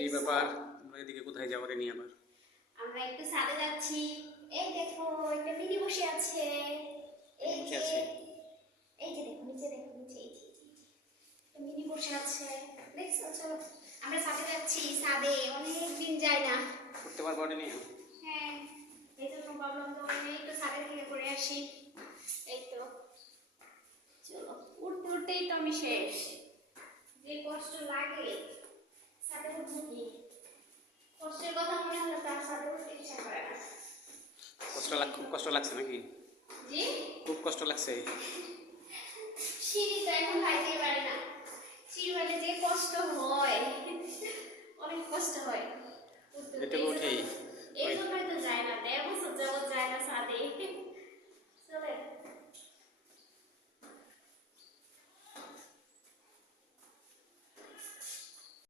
এই ব্যাপার আমরা এদিকে কোথায় যাবো রে নিয়ে আবার আমরা একটু ছাদে যাচ্ছি। এই দেখো একটা মিনি বসে আছে। এই বসে যে আছে এই যে দেখো নিচে দেখো নিচে এই যে একটা মিনি বসে আছে দেখছো। চলো আমরা ছাদে যাচ্ছি। ছাদে অনেক দিন যাই না। করতে পারবো ওটা নিয়ে হ্যাঁ এই জন্য ভাবলাম তো একটু ছাদে থেকে করে আসি। এই তো চলো উঠতে উঠতেই তো আমি শেষ। যে কষ্ট লাগে ছাদে উঠবো কি, কষ্টের কথা মনে হলে তার ছাদে উঠতে ইচ্ছা করে না। খুব কষ্ট লাগছে নাকি? জি খুব কষ্ট লাগছে। সিঁড়ি তো এখন খাইতেই পারি না। সিঁড়ি হলে যে কষ্ট হয়